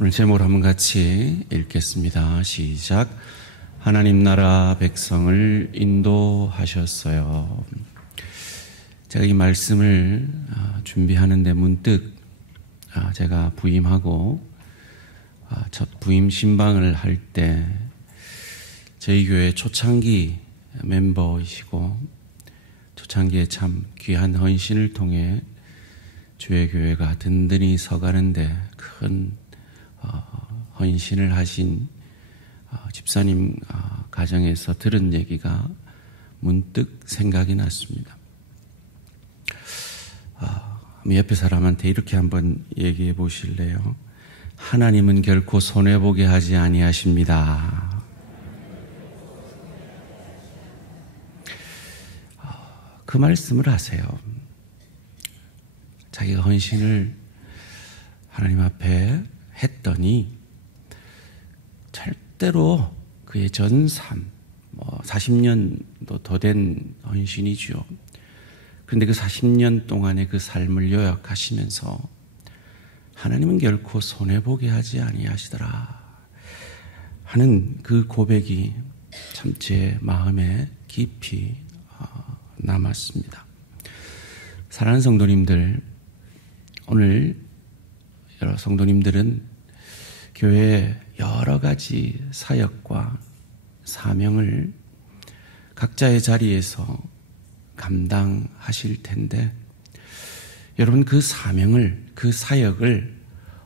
오늘 제목을 한번 같이 읽겠습니다. 시작. 하나님 나라 백성을 인도하셨어요. 제가 이 말씀을 준비하는데 문득 제가 부임하고 첫 부임 신방을 할 때 저희 교회 초창기 멤버이시고 초창기에 참 귀한 헌신을 통해 주의 교회가 든든히 서가는데 큰 헌신을 하신 집사님 가정에서 들은 얘기가 문득 생각이 났습니다. 옆에 사람한테 이렇게 한번 얘기해 보실래요? 하나님은 결코 손해보게 하지 아니하십니다. 그 말씀을 하세요. 자기가 헌신을 하나님 앞에 했더니 절대로 그의 전 삶, 40년도 더 된 헌신이죠. 그런데 그 40년 동안의 그 삶을 요약하시면서 하나님은 결코 손해보게 하지 아니하시더라 하는 그 고백이 참 제 마음에 깊이 남았습니다. 사랑하는 성도님들, 오늘 여러 성도님들은 교회의 여러 가지 사역과 사명을 각자의 자리에서 감당하실 텐데 여러분 그 사명을, 그 사역을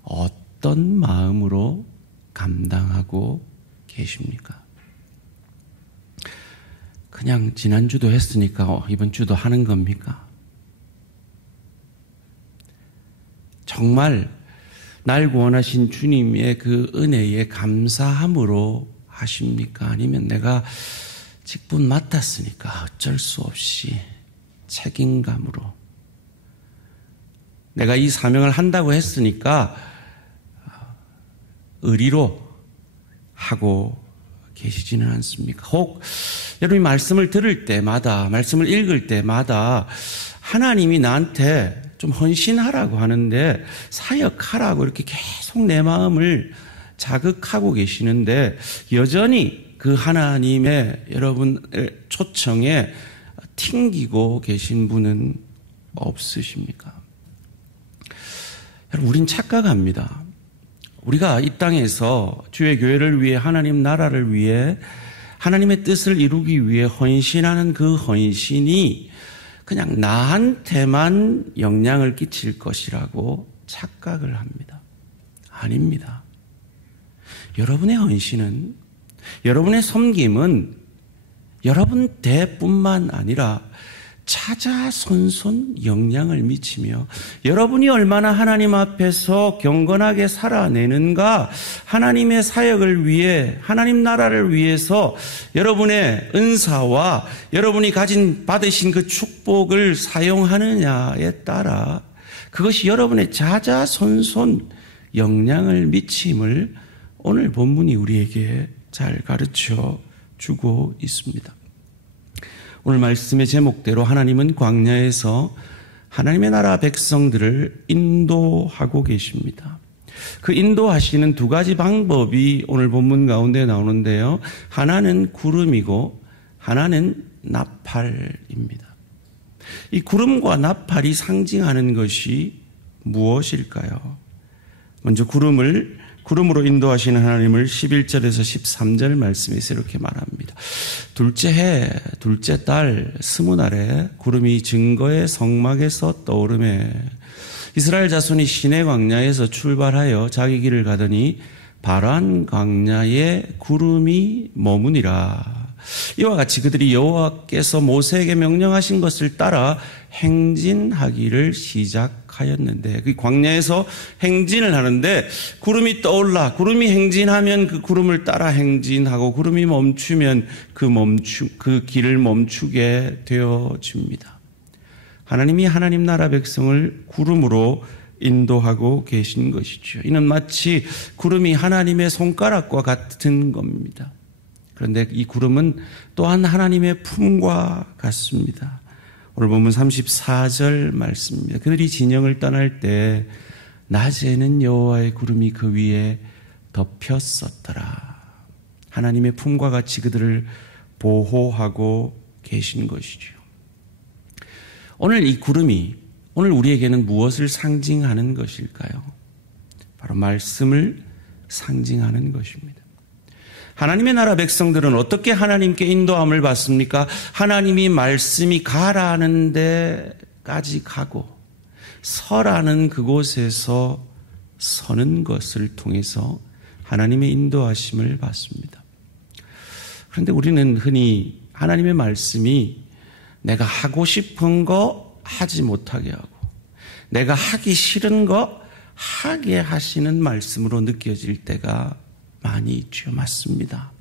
어떤 마음으로 감당하고 계십니까? 그냥 지난주도 했으니까 이번 주도 하는 겁니까? 정말 날 구원하신 주님의 그 은혜에 감사함으로 하십니까? 아니면 내가 직분 맡았으니까 어쩔 수 없이 책임감으로 내가 이 사명을 한다고 했으니까 의리로 하고 계시지는 않습니까? 혹 여러분이 말씀을 들을 때마다, 말씀을 읽을 때마다 하나님이 나한테 좀 헌신하라고 하는데 사역하라고 이렇게 계속 내 마음을 자극하고 계시는데 여전히 그 하나님의 여러분의 초청에 튕기고 계신 분은 없으십니까? 여러분, 우린 착각합니다. 우리가 이 땅에서 주의 교회를 위해 하나님 나라를 위해 하나님의 뜻을 이루기 위해 헌신하는 그 헌신이 그냥 나한테만 영향을 끼칠 것이라고 착각을 합니다. 아닙니다. 여러분의 헌신은, 여러분의 섬김은 여러분 대뿐만 아니라 차자손손 영향을 미치며 여러분이 얼마나 하나님 앞에서 경건하게 살아내는가, 하나님의 사역을 위해, 하나님 나라를 위해서 여러분의 은사와 여러분이 받으신 그 축복을 사용하느냐에 따라 그것이 여러분의 자자손손 영향을 미침을 오늘 본문이 우리에게 잘 가르쳐 주고 있습니다. 오늘 말씀의 제목대로 하나님은 광야에서 하나님의 나라 백성들을 인도하고 계십니다. 그 인도하시는 두 가지 방법이 오늘 본문 가운데 나오는데요. 하나는 구름이고 하나는 나팔입니다. 이 구름과 나팔이 상징하는 것이 무엇일까요? 먼저 구름으로 인도하시는 하나님을 11절에서 13절 말씀에서 이렇게 말합니다. 둘째 해, 둘째 달 스무날에 구름이 증거의 성막에서 떠오르매 이스라엘 자손이 시내 광야에서 출발하여 자기 길을 가더니 바란 광야에 구름이 머무니라. 이와 같이 그들이 여호와께서 모세에게 명령하신 것을 따라 행진하기를 시작하였는데, 그 광야에서 행진을 하는데 구름이 떠올라, 구름이 행진하면 그 구름을 따라 행진하고 구름이 멈추면 그 길을 멈추게 되어집니다. 하나님이 하나님 나라 백성을 구름으로 인도하고 계신 것이죠. 이는 마치 구름이 하나님의 손가락과 같은 겁니다. 그런데 이 구름은 또한 하나님의 품과 같습니다. 오늘 보면 34절 말씀입니다. 그들이 진영을 떠날 때 낮에는 여호와의 구름이 그 위에 덮였었더라. 하나님의 품과 같이 그들을 보호하고 계신 것이죠. 오늘 이 구름이 오늘 우리에게는 무엇을 상징하는 것일까요? 바로 말씀을 상징하는 것입니다. 하나님의 나라 백성들은 어떻게 하나님께 인도함을 받습니까? 하나님이 말씀이 가라는 데까지 가고 서라는 그곳에서 서는 것을 통해서 하나님의 인도하심을 받습니다. 그런데 우리는 흔히 하나님의 말씀이 내가 하고 싶은 거 하지 못하게 하고 내가 하기 싫은 거 하게 하시는 말씀으로 느껴질 때가 많이 있죠. 맞습니다.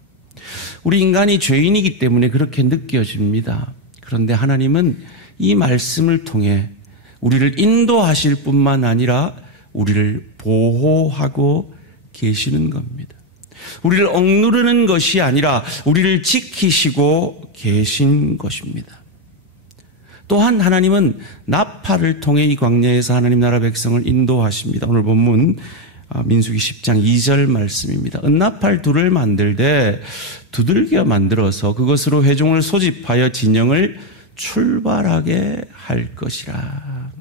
우리 인간이 죄인이기 때문에 그렇게 느껴집니다. 그런데 하나님은 이 말씀을 통해 우리를 인도하실 뿐만 아니라 우리를 보호하고 계시는 겁니다. 우리를 억누르는 것이 아니라 우리를 지키시고 계신 것입니다. 또한 하나님은 나팔을 통해 이 광야에서 하나님 나라 백성을 인도하십니다. 오늘 본문 민수기 10장 2절 말씀입니다. 은나팔 둘을 만들되 두들겨 만들어서 그것으로 회중을 소집하여 진영을 출발하게 할 것이라.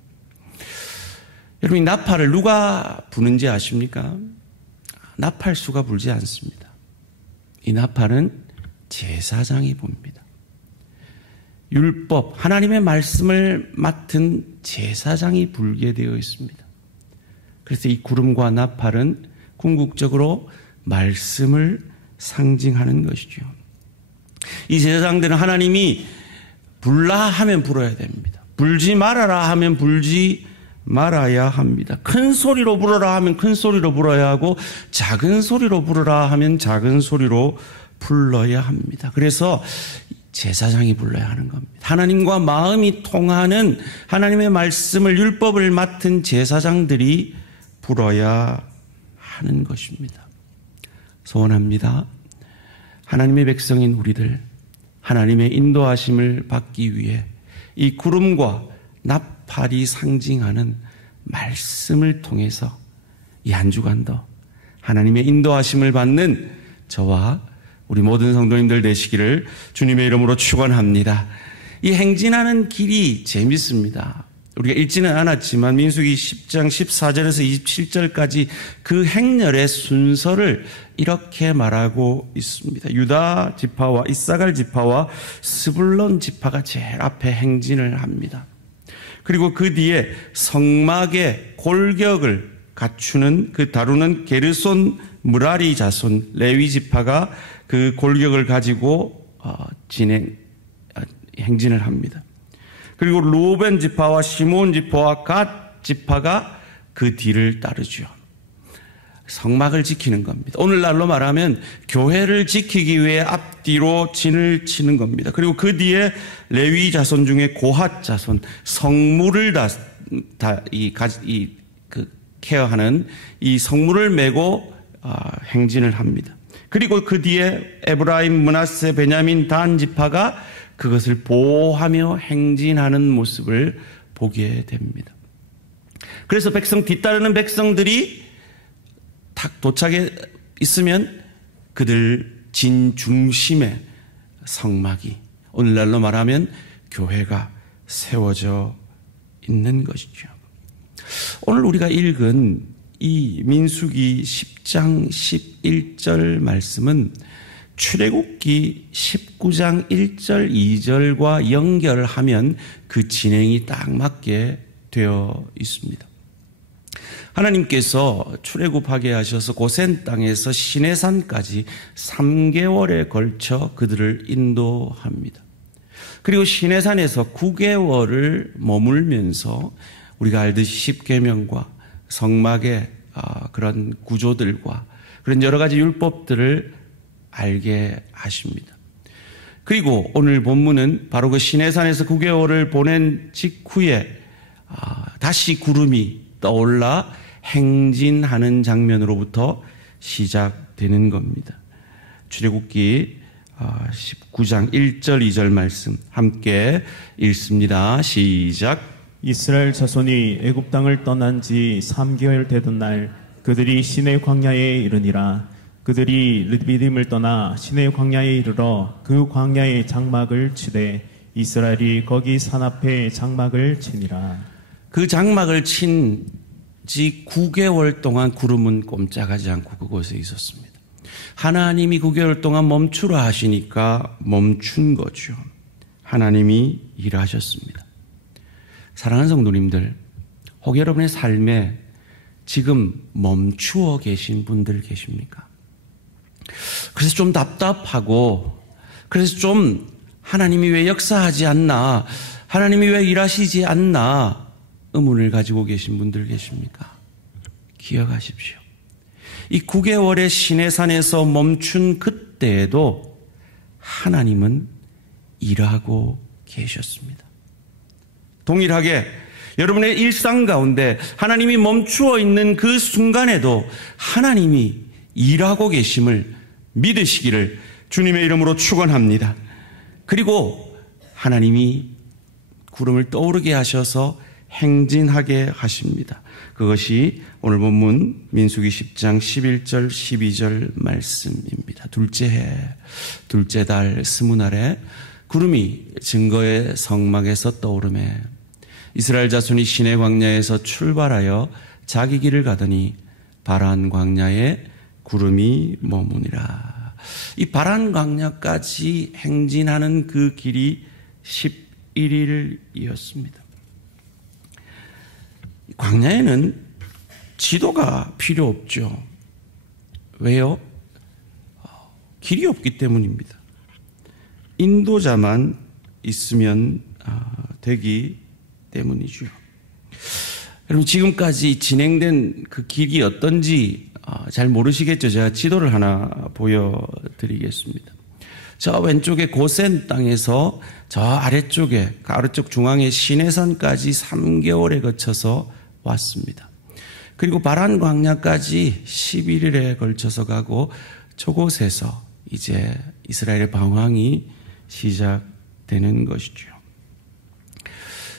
여러분, 이 나팔을 누가 부는지 아십니까? 나팔수가 불지 않습니다. 이 나팔은 제사장이 붑니다. 율법, 하나님의 말씀을 맡은 제사장이 불게 되어 있습니다. 그래서 이 구름과 나팔은 궁극적으로 말씀을 상징하는 것이죠. 이 제사장들은 하나님이 불라 하면 불어야 됩니다. 불지 말아라 하면 불지 말아야 합니다. 큰 소리로 불어라 하면 큰 소리로 불어야 하고 작은 소리로 불어라 하면 작은 소리로 불러야 합니다. 그래서 제사장이 불러야 하는 겁니다. 하나님과 마음이 통하는 하나님의 말씀을 율법을 맡은 제사장들이 불어야 하는 것입니다. 소원합니다. 하나님의 백성인 우리들 하나님의 인도하심을 받기 위해 이 구름과 나팔이 상징하는 말씀을 통해서 이 한 주간도 하나님의 인도하심을 받는 저와 우리 모든 성도님들 되시기를 주님의 이름으로 축원합니다. 이 행진하는 길이 재밌습니다. 우리가 읽지는 않았지만 민수기 10장 14절에서 27절까지 그 행렬의 순서를 이렇게 말하고 있습니다. 유다 지파와 이사갈 지파와 스불론 지파가 제일 앞에 행진을 합니다. 그리고 그 뒤에 성막의 골격을 갖추는 다루는 게르손 무라리 자손 레위 지파가 그 골격을 가지고 행진을 합니다. 그리고 루벤 지파와 시몬 지파와 갓 지파가 그 뒤를 따르죠. 성막을 지키는 겁니다. 오늘날로 말하면 교회를 지키기 위해 앞뒤로 진을 치는 겁니다. 그리고 그 뒤에 레위 자손 중에 고핫 자손, 성물을 케어하는 이 성물을 메고 행진을 합니다. 그리고 그 뒤에 에브라임, 므낫세, 베냐민, 단 지파가 그것을 보호하며 행진하는 모습을 보게 됩니다. 그래서 뒤따르는 백성들이 딱 도착해 있으면 그들 진 중심에 성막이, 오늘날로 말하면 교회가 세워져 있는 것이죠. 오늘 우리가 읽은 이 민수기 10장 11절 말씀은 출애굽기 19장 1절 2절과 연결하면 그 진행이 딱 맞게 되어 있습니다. 하나님께서 출애굽하게 하셔서 고센 땅에서 시내산까지 3개월에 걸쳐 그들을 인도합니다. 그리고 시내산에서 9개월을 머물면서 우리가 알듯이 10계명과 성막의 그런 구조들과 그런 여러 가지 율법들을 알게 하십니다. 그리고 오늘 본문은 바로 그 시내산에서 9개월을 보낸 직후에 다시 구름이 떠올라 행진하는 장면으로부터 시작되는 겁니다. 출애굽기 19장 1절 2절 말씀 함께 읽습니다. 시작. 이스라엘 자손이 애굽 땅을 떠난 지 3개월 되던 날 그들이 시내 광야에 이르니라. 그들이 르비딤을 떠나 시내 광야에 이르러 그 광야의 장막을 치되 이스라엘이 거기 산 앞에 장막을 치니라. 그 장막을 친 지 9개월 동안 구름은 꼼짝하지 않고 그곳에 있었습니다. 하나님이 9개월 동안 멈추라 하시니까 멈춘 거죠. 하나님이 일하셨습니다. 사랑하는 성도님들, 혹 여러분의 삶에 지금 멈추어 계신 분들 계십니까? 그래서 좀 답답하고, 그래서 좀 하나님이 왜 역사하지 않나, 하나님이 왜 일하시지 않나 의문을 가지고 계신 분들 계십니까? 기억하십시오. 이 9개월의 시내산에서 멈춘 그때에도 하나님은 일하고 계셨습니다. 동일하게 여러분의 일상 가운데 하나님이 멈추어 있는 그 순간에도 하나님이 일하고 계심을 믿으시기를 주님의 이름으로 축원합니다. 그리고 하나님이 구름을 떠오르게 하셔서 행진하게 하십니다. 그것이 오늘 본문 민수기 10장 11절 12절 말씀입니다. 둘째 해 둘째 달 스무날에 구름이 증거의 성막에서 떠오르매 이스라엘 자손이 시내 광야에서 출발하여 자기 길을 가더니 바란 광야에 구름이 머무니라. 이 바란 광야까지 행진하는 그 길이 11일이었습니다. 광야에는 지도가 필요 없죠. 왜요? 길이 없기 때문입니다. 인도자만 있으면 되기 때문이죠. 여러분, 지금까지 진행된 그 길이 어떤지 잘 모르시겠죠. 제가 지도를 하나 보여드리겠습니다. 저 왼쪽에 고센 땅에서 저 아래쪽에, 그 아래쪽 중앙에 시내산까지 3개월에 거쳐서 왔습니다. 그리고 바란 광야까지 11일에 걸쳐서 가고 저곳에서 이제 이스라엘의 방황이 시작되는 것이죠.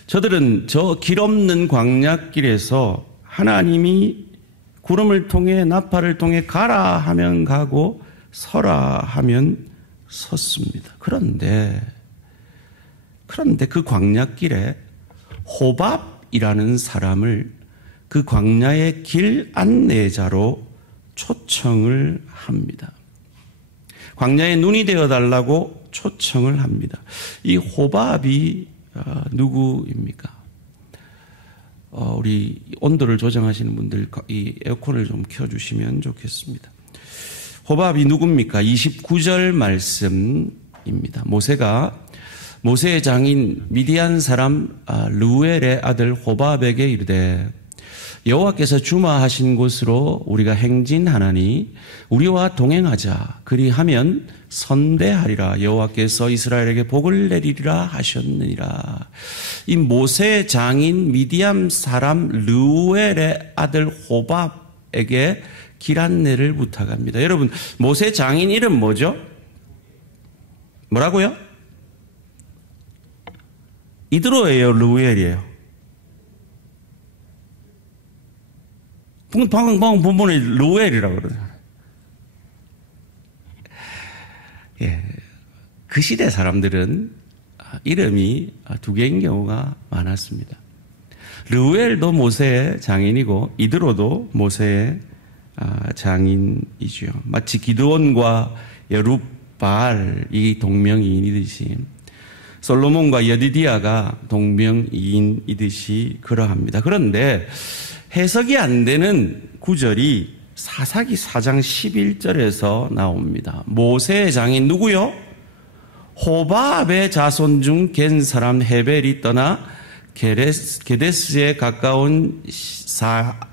저들은 저 길 없는 광야길에서 하나님이 구름을 통해 나팔을 통해 가라 하면 가고 서라 하면 섰습니다. 그런데 그 광야길에 호밥이라는 사람을 그 광야의 길 안내자로 초청을 합니다. 광야에 눈이 되어달라고 초청을 합니다. 이 호밥이 누구입니까? 우리 온도를 조정하시는 분들 이 에어컨을 좀 켜주시면 좋겠습니다. 호밥이 누굽니까? 29절 말씀입니다. 모세가 모세의 장인 미디안 사람 르우엘의 아들 호밥에게 이르되 여호와께서 주마하신 곳으로 우리가 행진하나니 우리와 동행하자. 그리하면 선대하리라. 여호와께서 이스라엘에게 복을 내리리라 하셨느니라. 이 모세의 장인 미디안 사람 르우엘의 아들 호밥에게 길 안내를 부탁합니다. 여러분, 모세 장인 이름 뭐죠? 뭐라고요? 이드로예요, 르우엘이에요? 방금 본문에 르우엘이라고 그러잖아요. 예. 그 시대 사람들은 이름이 두 개인 경우가 많았습니다. 르우엘도 모세의 장인이고 이드로도 모세의 장인이죠. 마치 기드온과 여룻바알이 동명이인이듯이 솔로몬과 여디디아가 동명이인이듯이 그러합니다. 그런데 해석이 안 되는 구절이 사사기 4장 11절에서 나옵니다. 모세의 장인 누구요? 호밥의 자손 중 겐 사람 헤벨이 떠나 게데스에 가까운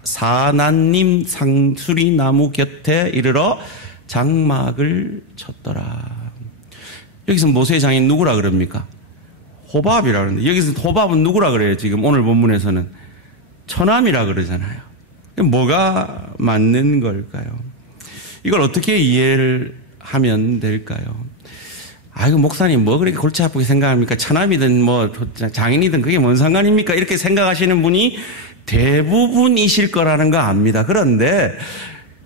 사난님 상수리 나무 곁에 이르러 장막을 쳤더라. 여기서 모세의 장인 누구라 그럽니까? 호밥이라 그러는데 여기서 호밥은 누구라 그래요? 지금 오늘 본문에서는 처남이라 그러잖아요. 뭐가 맞는 걸까요? 이걸 어떻게 이해를 하면 될까요? 아이고, 목사님 뭐 그렇게 골치 아프게 생각합니까? 처남이든 뭐 장인이든 그게 뭔 상관입니까? 이렇게 생각하시는 분이 대부분이실 거라는 거 압니다. 그런데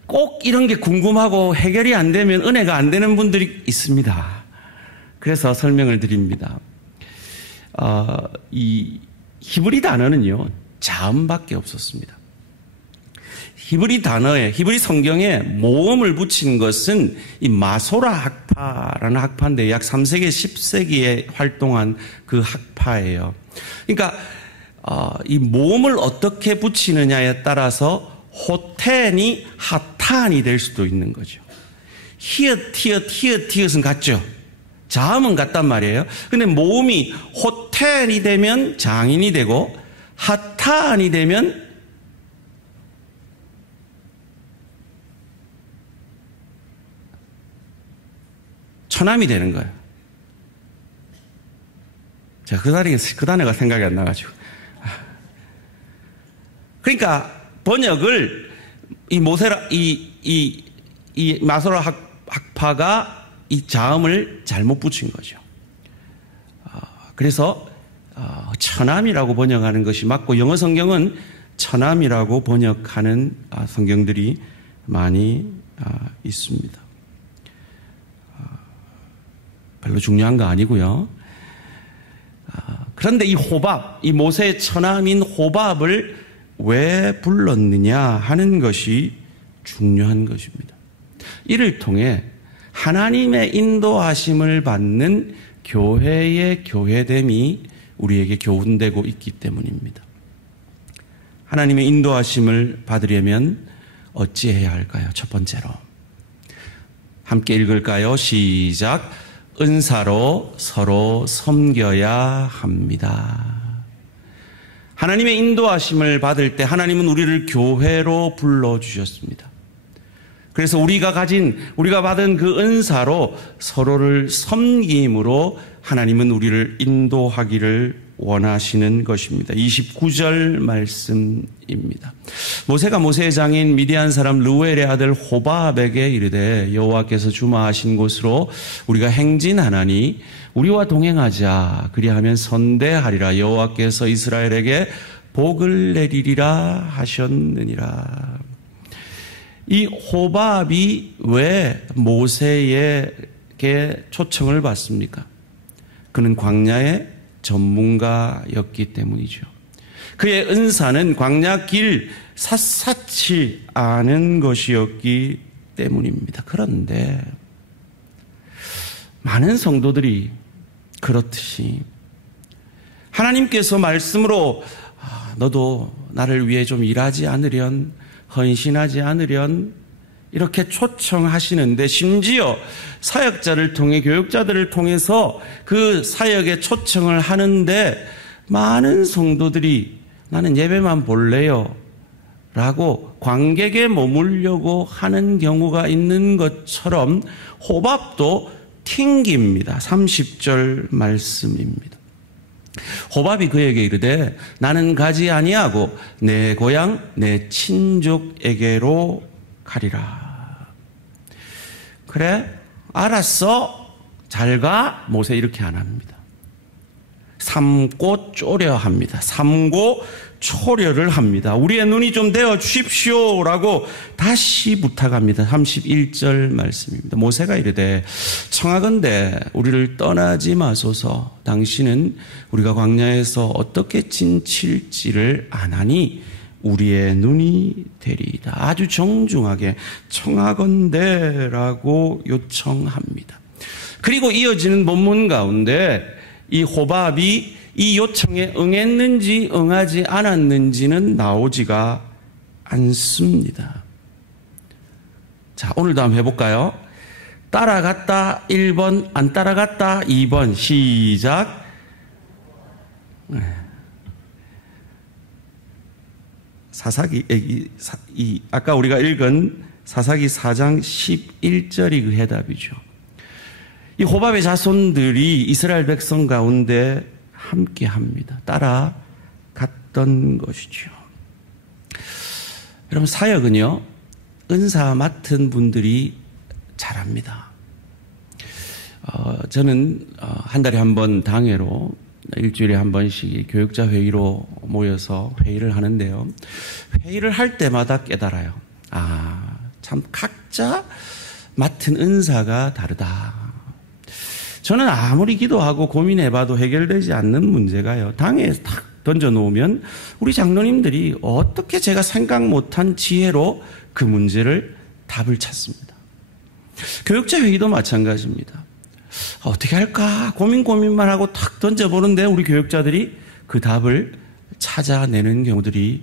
꼭 이런 게 궁금하고 해결이 안 되면 은혜가 안 되는 분들이 있습니다. 그래서 설명을 드립니다. 이 히브리 단어는요, 자음밖에 없었습니다. 히브리 성경에 모음을 붙인 것은 이 마소라 학파라는 학파인데 약 3세기, 10세기에 활동한 그 학파예요. 그러니까, 이 모음을 어떻게 붙이느냐에 따라서 호텐이 하탄이 될 수도 있는 거죠. 히읗은 같죠. 자음은 같단 말이에요. 근데 모음이 호텐이 되면 장인이 되고 하탄이 되면 처남이 되는 거예요. 제가 그 단어가 생각이 안 나가지고. 그러니까 번역을 이 마소라 학파가 이 자음을 잘못 붙인 거죠. 그래서 처남이라고 번역하는 것이 맞고 영어 성경은 처남이라고 번역하는 성경들이 많이 있습니다. 별로 중요한 거 아니고요. 그런데 이 호밥, 이 모세의 처남인 호밥을 왜 불렀느냐 하는 것이 중요한 것입니다. 이를 통해 하나님의 인도하심을 받는 교회의 교회됨이 우리에게 교훈되고 있기 때문입니다. 하나님의 인도하심을 받으려면 어찌해야 할까요? 첫 번째로 함께 읽을까요? 시작. 은사로 서로 섬겨야 합니다. 하나님의 인도하심을 받을 때 하나님은 우리를 교회로 불러주셨습니다. 그래서 우리가 받은 그 은사로 서로를 섬김으로 하나님은 우리를 인도하기를 원하시는 것입니다. 29절 말씀입니다. 모세가 모세의 장인 미디안 사람 르우엘의 아들 호밥에게 이르되 여호와께서 주마하신 곳으로 우리가 행진하나니 우리와 동행하자. 그리하면 선대하리라. 여호와께서 이스라엘에게 복을 내리리라 하셨느니라. 이 호밥이 왜 모세에게 초청을 받습니까? 그는 광야의 전문가였기 때문이죠. 그의 은사는 광야길 샅샅이 아는 것이었기 때문입니다. 그런데 많은 성도들이 그렇듯이 하나님께서 말씀으로 너도 나를 위해 좀 일하지 않으련, 헌신하지 않으련 이렇게 초청하시는데 심지어 사역자를 통해 교육자들을 통해서 그 사역에 초청을 하는데 많은 성도들이 나는 예배만 볼래요 라고 관객에 머물려고 하는 경우가 있는 것처럼 호밥도 튕깁니다. 30절 말씀입니다. 호밥이 그에게 이르되 나는 가지 아니하고 내 고향 내 친족에게로 가리라. 그래 알았어 잘 가. 모세 이렇게 안 합니다. 삼고 쪼려 합니다. 삼고 초려를 합니다. 우리의 눈이 좀 되어 주십시오라고 다시 부탁합니다. 31절 말씀입니다. 모세가 이르되 청하건대 우리를 떠나지 마소서. 당신은 우리가 광야에서 어떻게 진칠지를 아나니 우리의 눈이 되리이다. 아주 정중하게 청하건대라고 요청합니다. 그리고 이어지는 본문 가운데 이 호밥이 이 요청에 응했는지 응하지 않았는지는 나오지가 않습니다. 자, 오늘도 한번 해볼까요? 따라갔다 1번, 안 따라갔다 2번. 시작. 아까 우리가 읽은 사사기 4장 11절이 그 해답이죠. 이 호밥의 자손들이 이스라엘 백성 가운데 함께 합니다. 따라갔던 것이죠. 여러분, 사역은요, 은사 맡은 분들이 잘합니다. 저는 한 달에 한 번 당회로 일주일에 한 번씩 교육자 회의로 모여서 회의를 하는데요. 회의를 할 때마다 깨달아요. 참 각자 맡은 은사가 다르다. 저는 아무리 기도하고 고민해봐도 해결되지 않는 문제가요. 당에 탁 던져놓으면 우리 장로님들이 어떻게 제가 생각 못한 지혜로 그 문제를 답을 찾습니다. 교육자 회의도 마찬가지입니다. 어떻게 할까 고민만 하고 탁 던져보는데 우리 교육자들이 그 답을 찾아내는 경우들이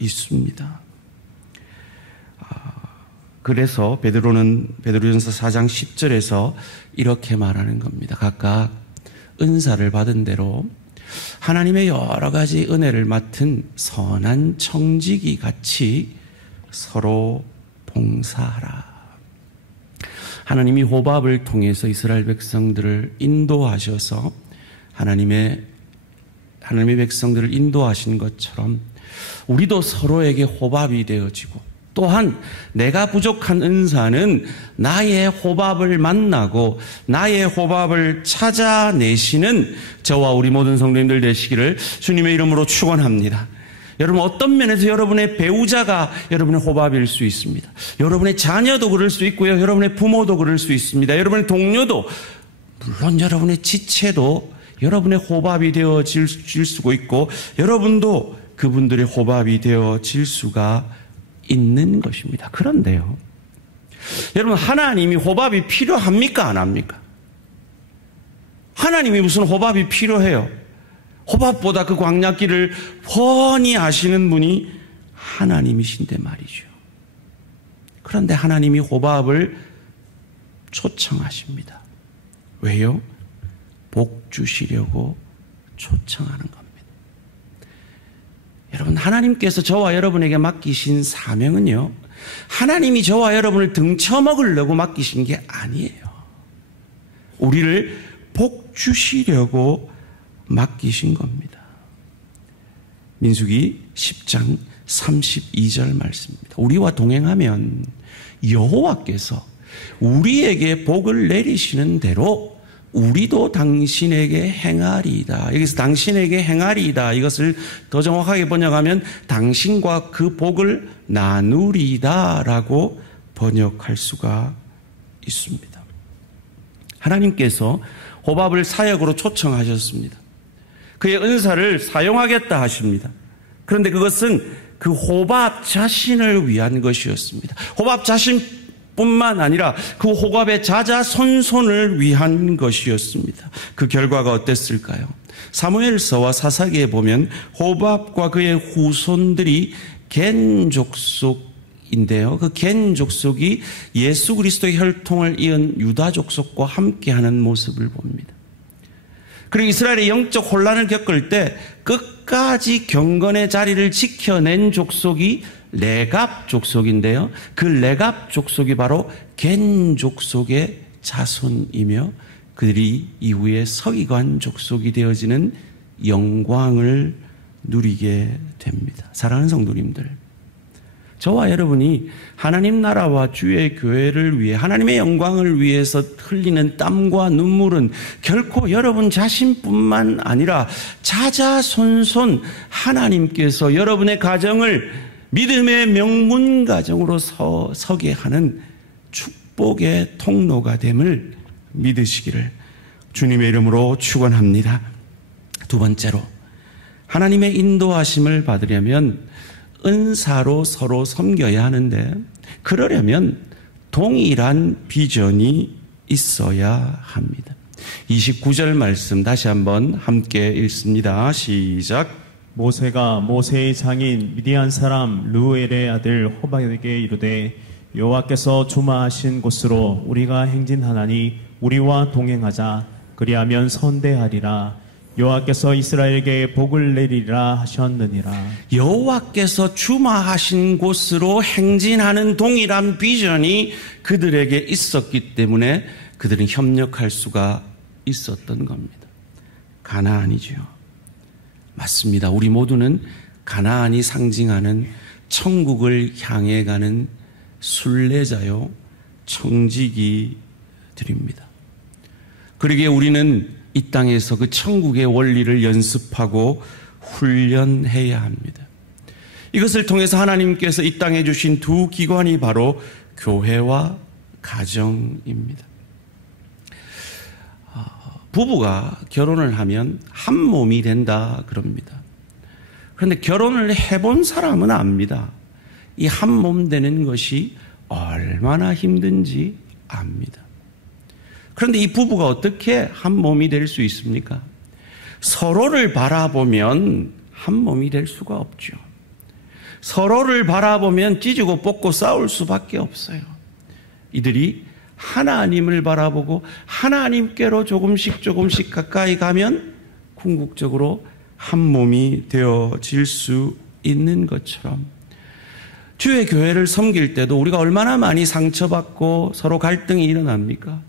있습니다. 그래서 베드로전서 4장 10절에서 이렇게 말하는 겁니다. 각각 은사를 받은 대로 하나님의 여러 가지 은혜를 맡은 선한 청지기 같이 서로 봉사하라. 하나님이 호밥을 통해서 이스라엘 백성들을 인도하셔서 하나님의 백성들을 인도하신 것처럼 우리도 서로에게 호밥이 되어지고 또한 내가 부족한 은사는 나의 호밥을 만나고 나의 호밥을 찾아내시는 저와 우리 모든 성도님들 되시기를 주님의 이름으로 축원합니다. 여러분 어떤 면에서 여러분의 배우자가 여러분의 호밥일 수 있습니다. 여러분의 자녀도 그럴 수 있고요. 여러분의 부모도 그럴 수 있습니다. 여러분의 동료도 물론 여러분의 지체도 여러분의 호밥이 되어질 수가 있고 여러분도 그분들의 호밥이 되어질 수가 있는 것입니다. 그런데요. 여러분 하나님이 호밥이 필요합니까? 안 합니까? 하나님이 무슨 호밥이 필요해요? 호밥보다 그 광야길을 훤히 아시는 분이 하나님이신데 말이죠. 그런데 하나님이 호밥을 초청하십니다. 왜요? 복 주시려고 초청하는 겁니다. 여러분 하나님께서 저와 여러분에게 맡기신 사명은요. 하나님이 저와 여러분을 등쳐먹으려고 맡기신 게 아니에요. 우리를 복 주시려고 맡기신 겁니다. 민수기 10장 32절 말씀입니다. 우리와 동행하면 여호와께서 우리에게 복을 내리시는 대로 우리도 당신에게 행하리이다. 여기서 당신에게 행하리이다. 이것을 더 정확하게 번역하면 당신과 그 복을 나누리이다 라고 번역할 수가 있습니다. 하나님께서 호밥을 사역으로 초청하셨습니다. 그의 은사를 사용하겠다 하십니다. 그런데 그것은 그 호밥 자신을 위한 것이었습니다. 호밥 자신뿐만 아니라 그 호밥의 자자손손을 위한 것이었습니다. 그 결과가 어땠을까요? 사무엘서와 사사기에 보면 호밥과 그의 후손들이 겐 족속인데요. 그 겐 족속이 예수 그리스도의 혈통을 이은 유다 족속과 함께하는 모습을 봅니다. 그리고 이스라엘의 영적 혼란을 겪을 때 끝까지 경건의 자리를 지켜낸 족속이 레갑 족속인데요. 그 레갑 족속이 바로 겐 족속의 자손이며 그들이 이후에 서기관 족속이 되어지는 영광을 누리게 됩니다. 사랑하는 성도님들, 저와 여러분이 하나님 나라와 주의 교회를 위해 하나님의 영광을 위해서 흘리는 땀과 눈물은 결코 여러분 자신뿐만 아니라 자자손손 하나님께서 여러분의 가정을 믿음의 명문 가정으로 서게 하는 축복의 통로가 됨을 믿으시기를 주님의 이름으로 축원합니다. 두 번째로 하나님의 인도하심을 받으려면 은사로 서로 섬겨야 하는데 그러려면 동일한 비전이 있어야 합니다. 29절 말씀 다시 한번 함께 읽습니다. 시작. 모세가 모세의 장인 미디안 사람 르우엘의 아들 호밥에게 이르되 여호와께서 주마하신 곳으로 우리가 행진하나니 우리와 동행하자. 그리하면 선대하리라. 여호와께서 이스라엘에게 복을 내리라 하셨느니라. 여호와께서 주마하신 곳으로 행진하는 동일한 비전이 그들에게 있었기 때문에 그들은 협력할 수가 있었던 겁니다. 가나안이죠. 맞습니다. 우리 모두는 가나안이 상징하는 천국을 향해 가는 순례자요 청지기들입니다. 그러기에 우리는 이 땅에서 그 천국의 원리를 연습하고 훈련해야 합니다. 이것을 통해서 하나님께서 이 땅에 주신 두 기관이 바로 교회와 가정입니다. 부부가 결혼을 하면 한 몸이 된다 그럽니다. 그런데 결혼을 해본 사람은 압니다. 이 한 몸 되는 것이 얼마나 힘든지 압니다. 그런데 이 부부가 어떻게 한 몸이 될 수 있습니까? 서로를 바라보면 한 몸이 될 수가 없죠. 서로를 바라보면 찢고 뽑고 싸울 수밖에 없어요. 이들이 하나님을 바라보고 하나님께로 조금씩 가까이 가면 궁극적으로 한 몸이 되어질 수 있는 것처럼 주의 교회를 섬길 때도 우리가 얼마나 많이 상처받고 서로 갈등이 일어납니까?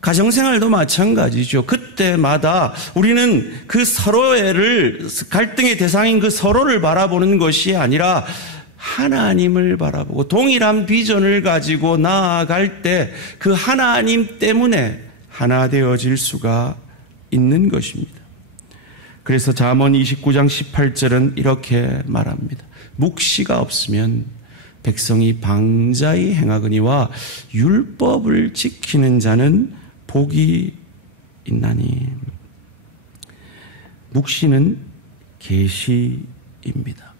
가정생활도 마찬가지죠. 그때마다 우리는 그 서로를 갈등의 대상인 그 서로를 바라보는 것이 아니라 하나님을 바라보고 동일한 비전을 가지고 나아갈 때 그 하나님 때문에 하나 되어질 수가 있는 것입니다. 그래서 잠언 29장 18절은 이렇게 말합니다. 묵시가 없으면 백성이 방자히 행하거니와 율법을 지키는 자는 복이 있나니. 묵시는 계시입니다.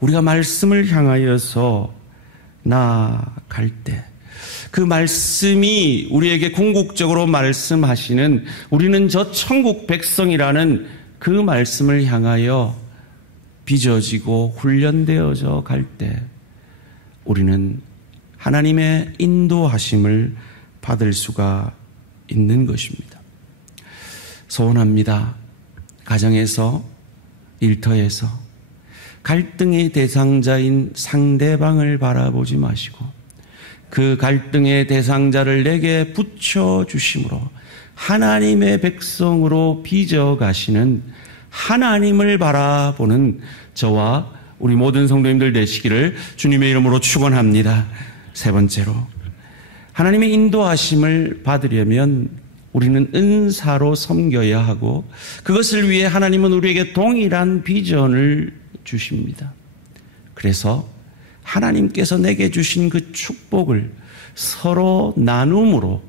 우리가 말씀을 향하여서 나아갈 때 그 말씀이 우리에게 궁극적으로 말씀하시는 우리는 저 천국 백성이라는 그 말씀을 향하여 빚어지고 훈련되어져 갈 때 우리는 하나님의 인도하심을 받을 수가 있는 것입니다. 소원합니다. 가정에서, 일터에서 갈등의 대상자인 상대방을 바라보지 마시고 그 갈등의 대상자를 내게 붙여주심으로 하나님의 백성으로 빚어가시는 하나님을 바라보는 저와 우리 모든 성도님들 되시기를 주님의 이름으로 축원합니다. 세 번째로, 하나님의 인도하심을 받으려면 우리는 은사로 섬겨야 하고 그것을 위해 하나님은 우리에게 동일한 비전을 주십니다. 그래서 하나님께서 내게 주신 그 축복을 서로 나눔으로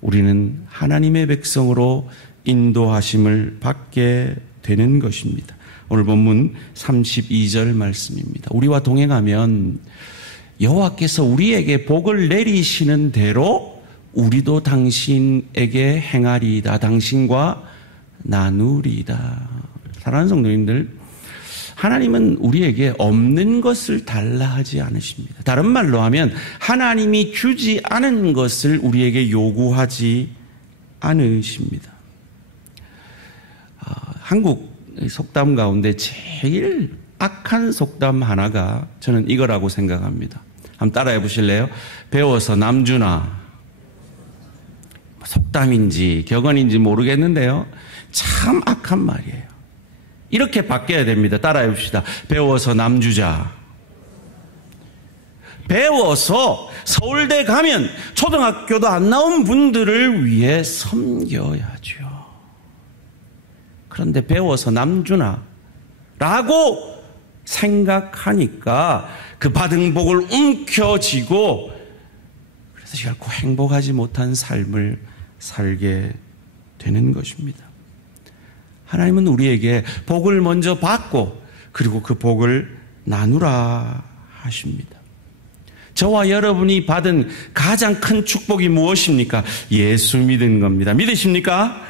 우리는 하나님의 백성으로 인도하심을 받게 되는 것입니다. 오늘 본문 32절 말씀입니다. 우리와 동행하면 여호와께서 우리에게 복을 내리시는 대로 우리도 당신에게 행하리이다. 당신과 나누리이다. 사랑하는 성도님들, 하나님은 우리에게 없는 것을 달라 하지 않으십니다. 다른 말로 하면 하나님이 주지 않은 것을 우리에게 요구하지 않으십니다. 한국 속담 가운데 제일 악한 속담 하나가 저는 이거라고 생각합니다. 한번 따라해 보실래요? 배워서 남주나. 속담인지 격언인지 모르겠는데요. 참 악한 말이에요. 이렇게 바뀌어야 됩니다. 따라해 봅시다. 배워서 남주자. 배워서 서울대 가면 초등학교도 안 나온 분들을 위해 섬겨야죠. 그런데 배워서 남주나 라고 생각하니까 그 받은 복을 움켜쥐고 그래서 결코 행복하지 못한 삶을 살게 되는 것입니다. 하나님은 우리에게 복을 먼저 받고 그리고 그 복을 나누라 하십니다. 저와 여러분이 받은 가장 큰 축복이 무엇입니까? 예수 믿은 겁니다. 믿으십니까?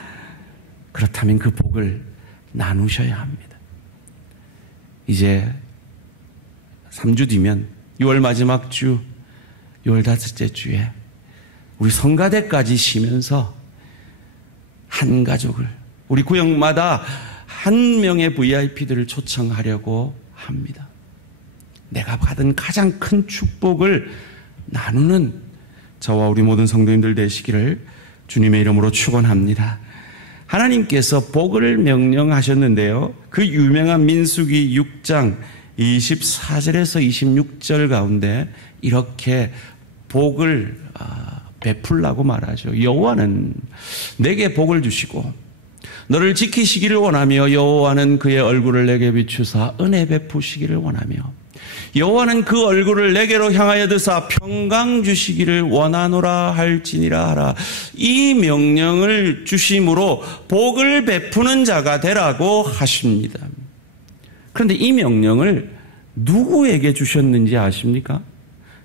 그렇다면 그 복을 나누셔야 합니다. 이제 3주 뒤면 6월 마지막 주, 6월 다섯째 주에 우리 성가대까지 쉬면서 한 가족을 우리 구역마다 한 명의 VIP들을 초청하려고 합니다. 내가 받은 가장 큰 축복을 나누는 저와 우리 모든 성도님들 되시기를 주님의 이름으로 축원합니다. 하나님께서 복을 명령하셨는데요. 그 유명한 민수기 6장 24절에서 26절 가운데 이렇게 복을 베풀라고 말하죠. 여호와는 내게 복을 주시고 너를 지키시기를 원하며 여호와는 그의 얼굴을 내게 비추사 은혜 베푸시기를 원하며 여호와는 그 얼굴을 내게로 향하여 드사 평강 주시기를 원하노라 할지니라 하라. 이 명령을 주심으로 복을 베푸는 자가 되라고 하십니다. 그런데 이 명령을 누구에게 주셨는지 아십니까?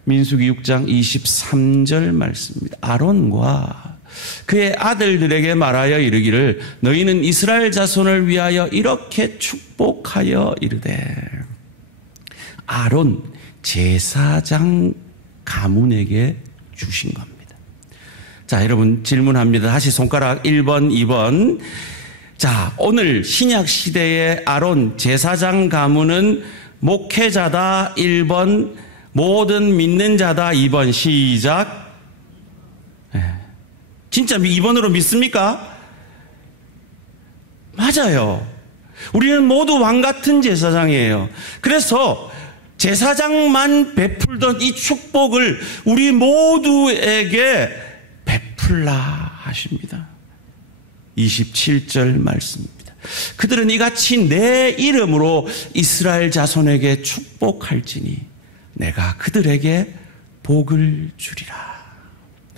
민수기 6장 23절 말씀입니다. 아론과 그의 아들들에게 말하여 이르기를 너희는 이스라엘 자손을 위하여 이렇게 축복하여 이르되. 아론 제사장 가문에게 주신 겁니다. 자, 여러분 질문합니다. 다시 손가락 1번, 2번. 자, 오늘 신약 시대의 아론 제사장 가문은 목회자다 1번, 모든 믿는 자다 2번. 시작. 진짜 2번으로 믿습니까? 맞아요. 우리는 모두 왕 같은 제사장이에요. 그래서 제사장만 베풀던 이 축복을 우리 모두에게 베풀라 하십니다. 27절 말씀입니다. 그들은 이같이 내 이름으로 이스라엘 자손에게 축복할지니 내가 그들에게 복을 주리라.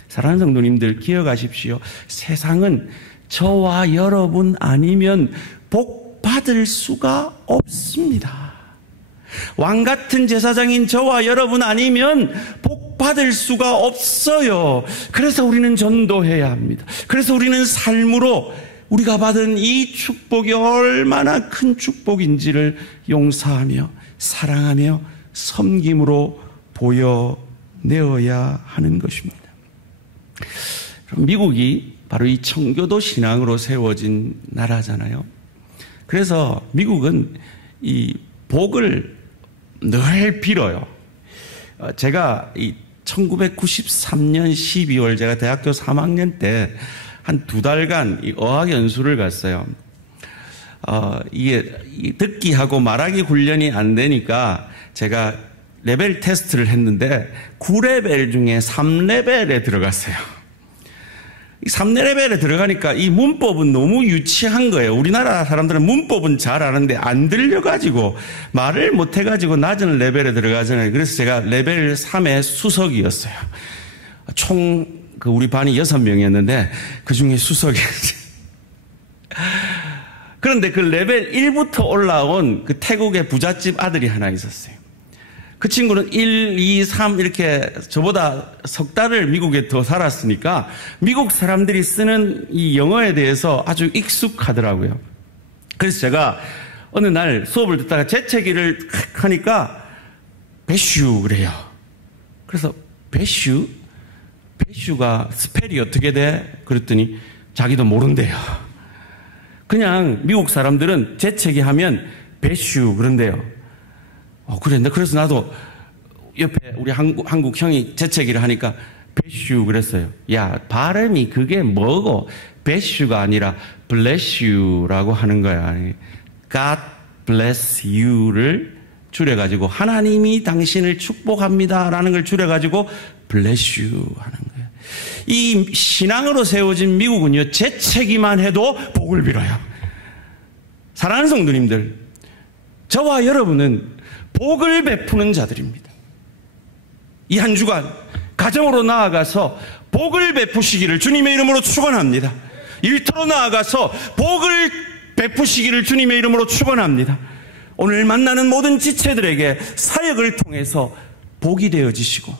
사랑하는 성도님들 기억하십시오. 세상은 저와 여러분 아니면 복 받을 수가 없습니다. 왕 같은 제사장인 저와 여러분 아니면 복 받을 수가 없어요. 그래서 우리는 전도해야 합니다. 그래서 우리는 삶으로 우리가 받은 이 축복이 얼마나 큰 축복인지를 용서하며 사랑하며 섬김으로 보여내어야 하는 것입니다. 미국이 바로 이 청교도 신앙으로 세워진 나라잖아요. 그래서 미국은 이 복을 늘 빌어요. 제가 이 1993년 12월 제가 대학교 3학년 때 한 2달간 이 어학 연수를 갔어요. 이게 듣기하고 말하기 훈련이 안 되니까 제가 레벨 테스트를 했는데 9레벨 중에 3레벨에 들어갔어요. 3레벨에 들어가니까 이 문법은 너무 유치한 거예요. 우리나라 사람들은 문법은 잘 아는데 안 들려가지고 말을 못해가지고 낮은 레벨에 들어가잖아요. 그래서 제가 레벨 3의 수석이었어요. 총 우리 반이 6명이었는데 그 중에 수석이었어요. 그런데 그 레벨 1부터 올라온 그 태국의 부잣집 아들이 하나 있었어요. 그 친구는 1, 2, 3 이렇게 저보다 석 달을 미국에 더 살았으니까 미국 사람들이 쓰는 이 영어에 대해서 아주 익숙하더라고요. 그래서 제가 어느 날 수업을 듣다가 재채기를 하니까 배슈 그래요. 그래서 배슈가 스펠이 어떻게 돼? 그랬더니 자기도 모른대요. 그냥 미국 사람들은 재채기 하면 배슈 그런대요. 그랬는데 그래서 나도 옆에 우리 한국 형이 재채기를 하니까 배슈 그랬어요. 야, 발음이 그게 뭐고 배슈가 아니라 bless you라고 하는 거야. God bless you를 줄여가지고 하나님이 당신을 축복합니다라는 걸 줄여가지고 bless you 하는 거예요. 이 신앙으로 세워진 미국은요, 재채기만 해도 복을 빌어요. 사랑하는 성도님들, 저와 여러분은 복을 베푸는 자들입니다. 이 한 주간 가정으로 나아가서 복을 베푸시기를 주님의 이름으로 축원합니다. 일터로 나아가서 복을 베푸시기를 주님의 이름으로 축원합니다. 오늘 만나는 모든 지체들에게 사역을 통해서 복이 되어지시고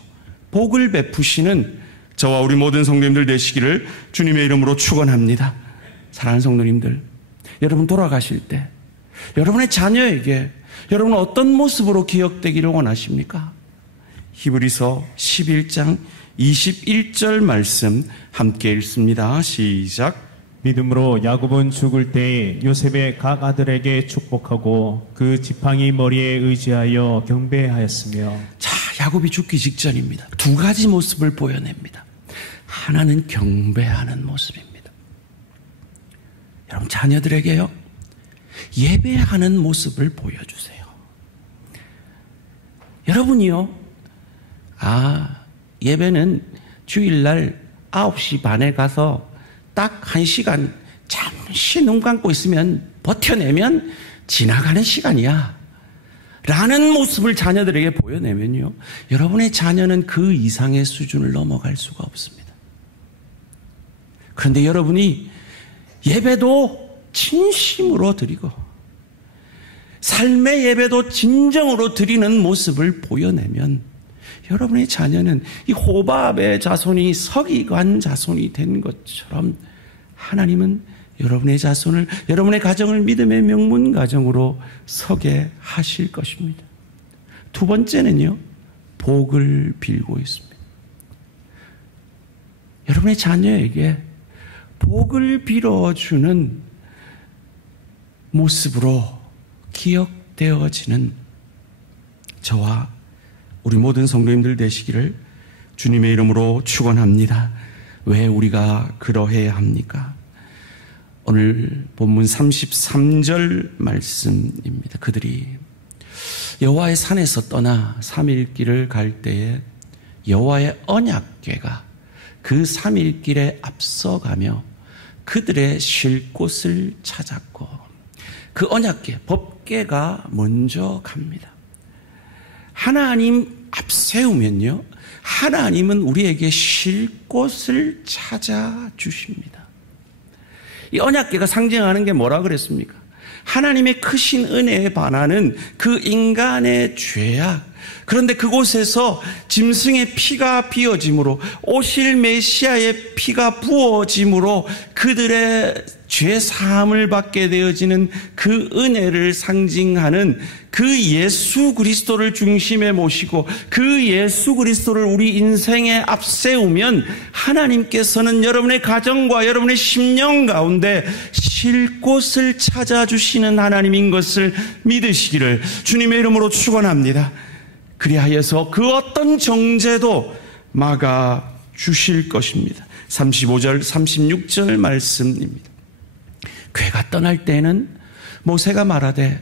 복을 베푸시는 저와 우리 모든 성도님들 되시기를 주님의 이름으로 축원합니다. 사랑하는 성도님들, 여러분 돌아가실 때 여러분의 자녀에게 여러분은 어떤 모습으로 기억되기를 원하십니까? 히브리서 11장 21절 말씀 함께 읽습니다. 시작. 믿음으로 야곱은 죽을 때 요셉의 각 아들에게 축복하고 그 지팡이 머리에 의지하여 경배하였으며. 자, 야곱이 죽기 직전입니다. 두 가지 모습을 보여냅니다. 하나는 경배하는 모습입니다. 여러분 자녀들에게요, 예배하는 모습을 보여주세요. 여러분이요, 예배는 주일날 9시 반에 가서 딱 1시간 잠시 눈 감고 있으면 버텨내면 지나가는 시간이야 라는 모습을 자녀들에게 보여내면요, 여러분의 자녀는 그 이상의 수준을 넘어갈 수가 없습니다. 그런데 여러분이 예배도 진심으로 드리고 삶의 예배도 진정으로 드리는 모습을 보여내면 여러분의 자녀는 이 호밥의 자손이 서기관 자손이 된 것처럼 하나님은 여러분의 자손을, 여러분의 가정을 믿음의 명문 가정으로 서게 하실 것입니다. 두 번째는요, 복을 빌고 있습니다. 여러분의 자녀에게 복을 빌어주는 모습으로 기억되어지는 저와 우리 모든 성도님들 되시기를 주님의 이름으로 축원합니다. 왜 우리가 그러해야 합니까? 오늘 본문 33절 말씀입니다. 그들이 여호와의 산에서 떠나 3일 길을 갈 때에 여호와의 언약궤가 그 3일 길에 앞서가며 그들의 쉴 곳을 찾았고, 그 언약궤, 법궤가 먼저 갑니다. 하나님 앞세우면요, 하나님은 우리에게 쉴 곳을 찾아주십니다. 이 언약궤가 상징하는 게 뭐라 그랬습니까? 하나님의 크신 은혜에 반하는 그 인간의 죄악, 그런데 그곳에서 짐승의 피가 비어짐으로, 오실 메시아의 피가 부어짐으로 그들의 죄 사함을 받게 되어지는 그 은혜를 상징하는 그 예수 그리스도를 중심에 모시고 그 예수 그리스도를 우리 인생에 앞세우면 하나님께서는 여러분의 가정과 여러분의 심령 가운데 쉴 곳을 찾아주시는 하나님인 것을 믿으시기를 주님의 이름으로 축원합니다. 그리하여서 그 어떤 정죄도 막아 주실 것입니다. 35절 36절 말씀입니다. 궤가 떠날 때에는 모세가 말하되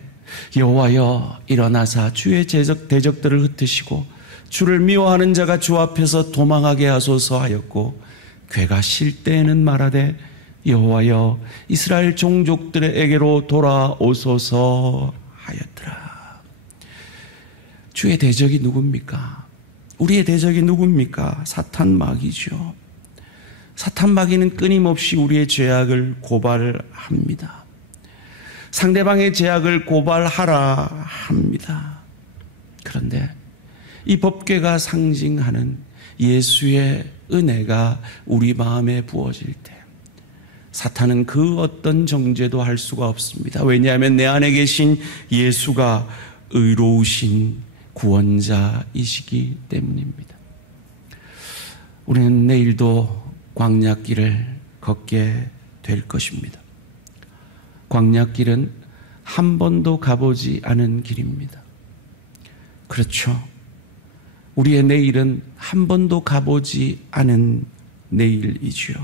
여호와여 일어나사 주의 대적들을 흩으시고 주를 미워하는 자가 주 앞에서 도망하게 하소서 하였고, 궤가 쉴 때에는 말하되 여호와여 이스라엘 종족들에게로 돌아오소서 하였더라. 주의 대적이 누굽니까? 우리의 대적이 누굽니까? 사탄 마귀죠. 사탄 마귀는 끊임없이 우리의 죄악을 고발합니다. 상대방의 죄악을 고발하라 합니다. 그런데 이 법궤가 상징하는 예수의 은혜가 우리 마음에 부어질 때 사탄은 그 어떤 정죄도 할 수가 없습니다. 왜냐하면 내 안에 계신 예수가 의로우신 구원자이시기 때문입니다. 우리는 내일도 광야길을 걷게 될 것입니다. 광야길은 한 번도 가보지 않은 길입니다. 그렇죠. 우리의 내일은 한 번도 가보지 않은 내일이지요.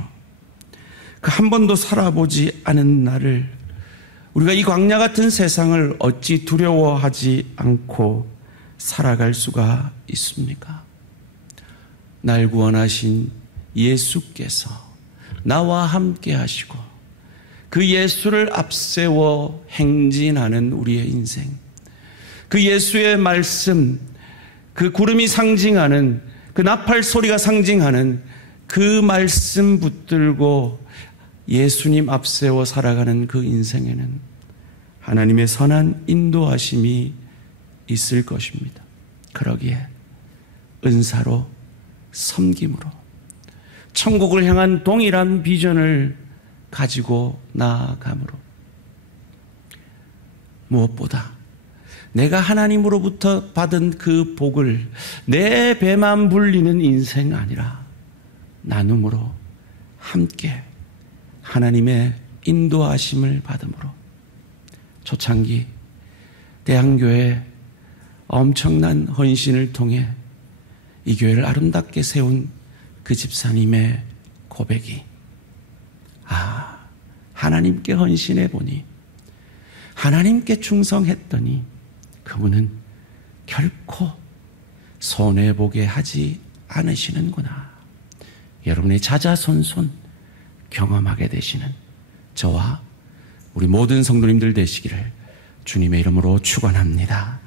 그 한 번도 살아보지 않은 날을 우리가 이 광야 같은 세상을 어찌 두려워하지 않고 살아갈 수가 있습니까? 날 구원하신 예수께서 나와 함께 하시고 그 예수를 앞세워 행진하는 우리의 인생, 그 예수의 말씀, 그 구름이 상징하는, 그 나팔 소리가 상징하는 그 말씀 붙들고 예수님 앞세워 살아가는 그 인생에는 하나님의 선한 인도하심이 있을 것입니다. 그러기에 은사로, 섬김으로 천국을 향한 동일한 비전을 가지고 나아감으로, 무엇보다 내가 하나님으로부터 받은 그 복을 내 배만 불리는 인생 아니라 나눔으로 함께 하나님의 인도하심을 받음으로 초창기 대한교회 엄청난 헌신을 통해 이 교회를 아름답게 세운 그 집사님의 고백이, 하나님께 헌신해 보니, 하나님께 충성했더니 그분은 결코 손해보게 하지 않으시는구나. 여러분의 자자손손 경험하게 되시는 저와 우리 모든 성도님들 되시기를 주님의 이름으로 축원합니다.